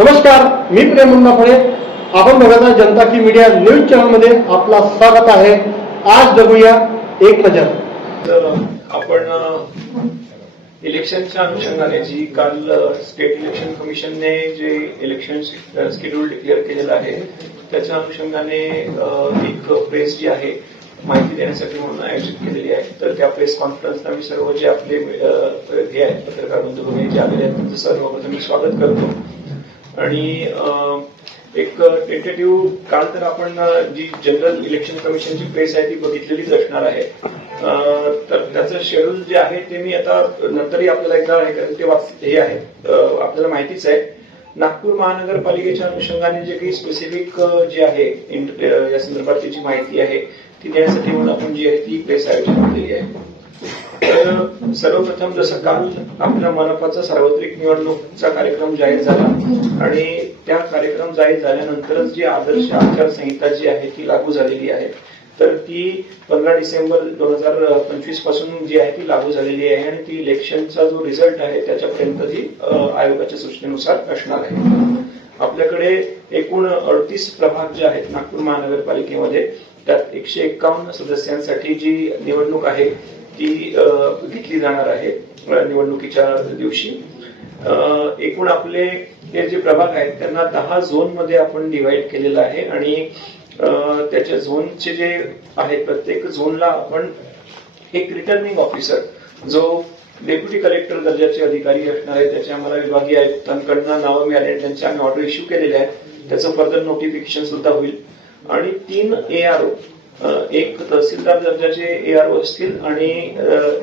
नमस्कार, मी प्रेम मुंडाफळे. आपण बघत आहात जनता की मीडिया न्यूज चॅनल मध्ये आपला स्वागत आहे. आज बघूया एक नजर. आपण इलेक्शनच्या अनुषंगाने जी काल स्टेट इलेक्शन कमिशनने जे इलेक्शन शेड्यूल डिक्लेअर केलेलं आहे त्याच्या अनुषंगाने एक प्रेस जी आहे माहिती देण्यासाठी म्हणून आयोजित केलेली आहे. तर त्या प्रेस कॉन्फरन्सला मी सर्व जे आपले हे आहेत पत्रकार बंधू भगिनी जे आलेले आहेत त्यांचं सर्वप्रथम मी स्वागत करतो. आणि एक टेंटेटिव्ह काल तर आपण जी जनरल इलेक्शन कमिशनची प्रेस आहे ती बघितलेलीच असणार आहे. तर त्याचं शेड्यूल जे आहे ते मी आता नंतरही आपल्याला एकदा हे आहे आपल्याला माहितीच आहे. नागपूर महानगरपालिकेच्या अनुषंगाने जे काही स्पेसिफिक जे आहे या संदर्भातली जी माहिती आहे ती देण्यासाठी म्हणून आपण जी आहे ती प्रेस आयोजित केलेली आहे. तर सर्वप्रथम जसं काल आपल्या मनपाचा सार्वत्रिक निवडणूकचा कार्यक्रम जाहीर झाला आणि त्या कार्यक्रम जाहीर झाल्यानंतरच जी आदर्श आचारसंहिता जी आहे ती लागू झालेली आहे. तर ती 15 डिसेंबर 2025 पासून जी आहे ती लागू झालेली आहे आणि ती इलेक्शनचा जो रिझल्ट आहे त्याच्यापर्यंत ती आयोगाच्या सूचनेनुसार असणार आहे. आपल्याकडे एकूण 38 प्रभाग जे आहेत नागपूर महानगरपालिकेमध्ये त्यात 151 सदस्यांसाठी जी निवडणूक आहे ती घेतली जाणार आहे निवडणुकीच्या दिवशी. एकूण आपले हे जे प्रभाग आहेत त्यांना 10 झोन मध्ये आपण डिवाइड केलेलं आहे आणि त्याच्या झोनचे जे आहे प्रत्येक झोनला आपण एक रिटर्निंग ऑफिसर जो डेप्युटी कलेक्टर दर्जाचे अधिकारी असणार आहे त्याचे आम्हाला विभागीय आयुक्तांकडून नावं मिळाले त्यांचे आम्ही ऑर्डर इश्यू केलेले आहेत. त्याचं फर्दर नोटिफिकेशन सुद्धा होईल. आणि 3 ARO एक तहसीलदार दर्जाचे ARO असतील आणि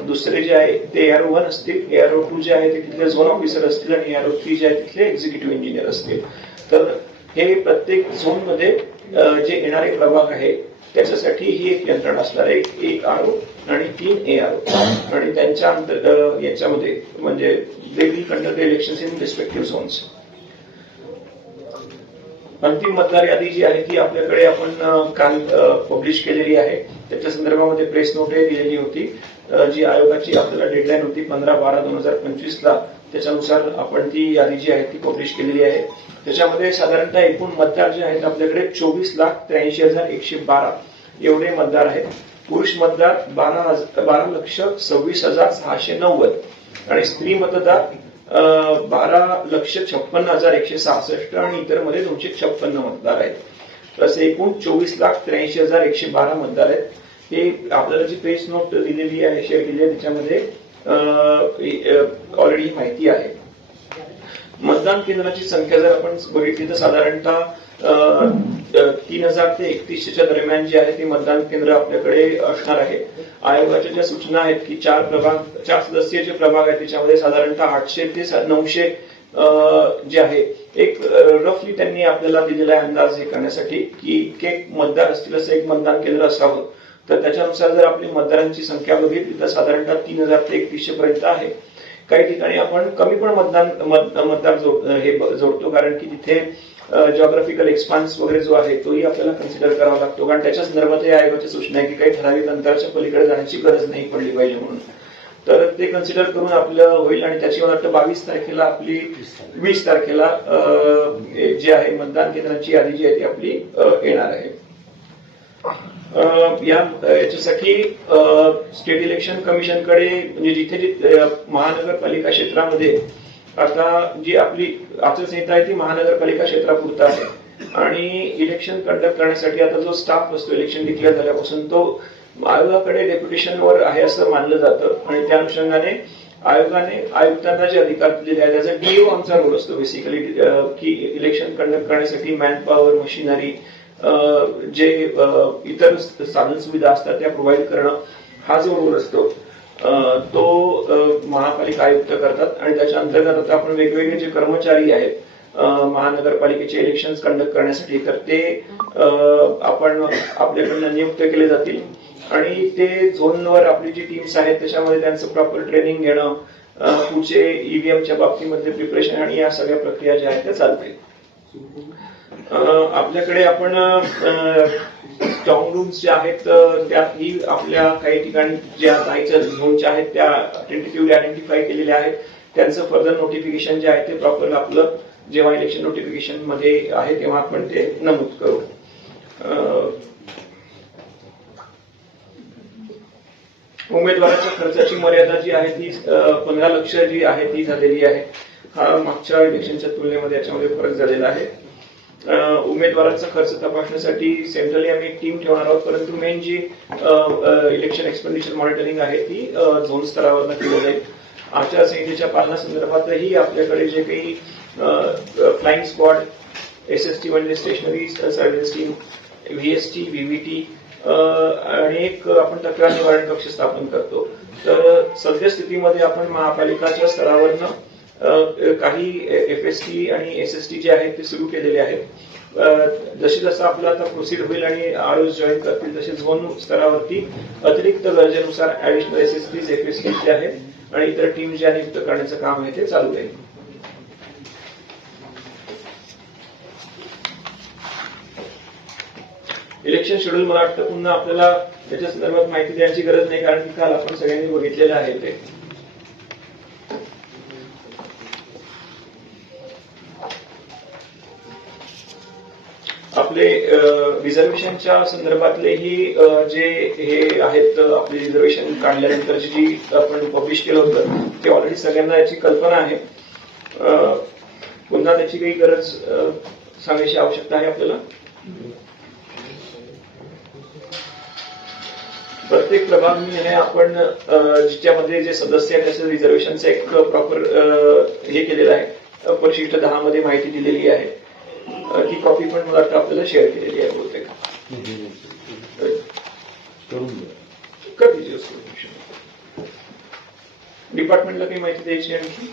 दुसरे जे आहे ते ARO 1 असतील. ARO 2 जे आहे ते तिथले झोन ऑफिसर असतील आणि ARO 3 जे आहे तिथले एक्झिक्युटिव्ह इंजिनियर असतील. तर हे प्रत्येक झोन मध्ये जे येणारे प्रभाग आहे त्याच्यासाठी ही एक यंत्रणा असणार आहे. एक RO आणि 3 ARO आणि त्यांच्या याच्यामध्ये म्हणजे they will conduct elections in respective zones. अंतिम मतदार यादी जी आहे ती आपल्याकडे आपण काल पब्लिश केलेली आहे. त्याच्या संदर्भामध्ये प्रेस नोट दिलेली होती जी आयोगाची आपल्याला डेडलाईन होती 15/12/2025 ला. त्याच्यानुसार आपण ती यादी जी आहे ती पब्लिश केलेली आहे. त्याच्यामध्ये साधारणतः एकूण मतदार जे आहेत आपल्याकडे 24,83,112 एवढे मतदार आहेत. पुरुष मतदार 12,26,690 आणि स्त्री मतदार 12,56,166 आणि इतर मध्ये 256 मतदार आहेत. असे एकूण 24,83,112 मतदार आहेत. हे आपल्याला जी प्रेस नोट दिलेली आहे शेअर केली आहे त्याच्यामध्ये ऑलरेडी माहिती आहे. मतदान केंद्राची संख्या जर आपण बघितली तर साधारणतः 3,000 ते 31च्या दरम्यान जे आहे ती मतदान केंद्र आपल्याकडे असणार आहे. आयोगाच्या ज्या सूचना आहेत की 4 सदस्यीय प्रभाग आहेत त्याच्यामध्ये साधारणतः 800 ते 900 जे आहे एक रफली त्यांनी आपल्याला दिलेला अंदाज हे करण्यासाठी की इतके मतदार असतील असं एक मतदान केंद्र असावं. तर त्याच्यानुसार जर आपली मतदारांची संख्या बघितली तर साधारणतः 3,000 ते 3100 पर्यंत आहे. काही ठिकाणी आपण कमी पण मतदार जोडतो कारण की तिथे जॉग्राफिकल एक्सपान्स वगैरे जो आहे तोही आपल्याला कन्सिडर करावा लागतो कारण त्याच्या संदर्भात आयोगाची सूचना आहे की काही ठराविक अंतराच्या पलीकडे जाण्याची गरज नाही पडली पाहिजे म्हणून. तर ते कन्सिडर करून आपलं होईल आणि त्याची मला वाटतं 22 तारखेला आपली 20 तारखेला जे आहे मतदान केंद्रांची यादी जी आहे ती आपली येणार आहे. याच्यासाठी स्टेट इलेक्शन कमिशनकडे म्हणजे जिथे महानगरपालिका क्षेत्रामध्ये आता जी आपली आचारसंहिता आहे ती महानगरपालिका क्षेत्रापुरता आहे आणि इलेक्शन कंडक्ट करण्यासाठी आता जो स्टाफ असतो इलेक्शन डिक्लेअर झाल्यापासून तो आयोगाकडे डेप्युटेशनवर आहे असं मानलं जातं आणि त्या अनुषंगाने आयोगाने आयुक्तांना जे अधिकार दिलेले आहेत त्याचा DO आमचा रोल असतो बेसिकली की इलेक्शन कंडक्ट करण्यासाठी मॅनपॉवर मशिनरी जे इतर साधन सुविधा असतात त्या प्रोव्हाइड करणं हा जो रोल असतो तो महापालिका आयुक्त करतात. आणि त्याच्या अंतर्गत आता आपण वेगवेगळे जे कर्मचारी आहेत महानगरपालिकेचे इलेक्शन कंडक्ट करण्यासाठी तर ते आपण आपल्याकडनं नियुक्त केले जातील आणि ते झोनवर आपली जी टीम्स आहेत त्याच्यामध्ये त्यांचं प्रॉपर ट्रेनिंग घेणं पुढचे EVMच्या बाबतीमध्ये प्रिपरेशन आणि या सगळ्या प्रक्रिया ज्या आहेत त्या चालतील. आपल्याकडे आपण स्ट्रॉंग रूम्स ज्या आहेत त्यातही आपल्या काही ठिकाणी ज्या जायच्या झोनच्या आहेत त्या टेंटेटिव्हली आयडेंटिफाय केलेल्या आहेत. त्यांचं फर्दर नोटिफिकेशन जे आहे ते प्रॉपर आपलं जेव्हा इलेक्शन नोटिफिकेशन मध्ये आहे तेव्हा आपण ते नमूद करू. उमेदवाराच्या खर्चाची मर्यादा जी आहे ती 15 लाख जी आहे ती झालेली आहे. हा मागच्या इलेक्शनच्या तुलनेमध्ये याच्यामध्ये फरक झालेला आहे. उमेदवारांचा खर्च तपासण्यासाठी सेंट्रली आम्ही एक टीम ठेवणार आहोत, परंतु मेन जी इलेक्शन एक्सपेंडिचर मॉनिटरिंग आहे ती झोन स्तरावर केली जाईल. आचारसंहितेच्या पालनासंदर्भातही आपल्याकडे जे काही फ्लाइंग स्क्वॉड, SST म्हणजे stationary surveillance team, VST, VVT आणि एक आपण तक्रार निवारण कक्ष स्थापन करतो. तर सद्यस्थितीमध्ये आपण महापालिकाच्या स्तरावरनं काही FST आणि SST जे आहेत ते सुरू केलेले आहेत. जसे जसं आपलं आता प्रोसीड होईल आणि ROs जॉईन करतील तसे झोन स्तरावरती अतिरिक्त गरजेनुसार ऍडिशनल SST, FST जे आहेत आणि इतर टीम ज्या नियुक्त करण्याचं काम आहे ते चालू राहील. इलेक्शन शेड्यूल मला वाटतं पुन्हा आपल्याला त्याच्या संदर्भात माहिती द्यायची गरज नाही, कारण की काल आपण सगळ्यांनी बघितलेलं आहे ते. आपले रिझर्वेशनच्या संदर्भातलेही जे हे आहेत आपले रिझर्वेशन काढल्यानंतरची जी आपण पब्लिश केलं होतं ते ऑलरेडी सगळ्यांना याची कल्पना आहे. पुन्हा त्याची काही गरज सांगायची आवश्यकता आहे आपल्याला. प्रत्येक प्रभागने आपण ज्याच्यामध्ये जे सदस्य आहेत त्याचं रिझर्वेशनचं एक प्रॉपर हे केलेलं आहे, परिशिष्ट 10 मध्ये माहिती दिलेली आहे. ती कॉपी पण मला वाटतं आपल्याला शेअर केलेली आहे बहुतेक. डिपार्टमेंटला काही माहिती द्यायची आणखी?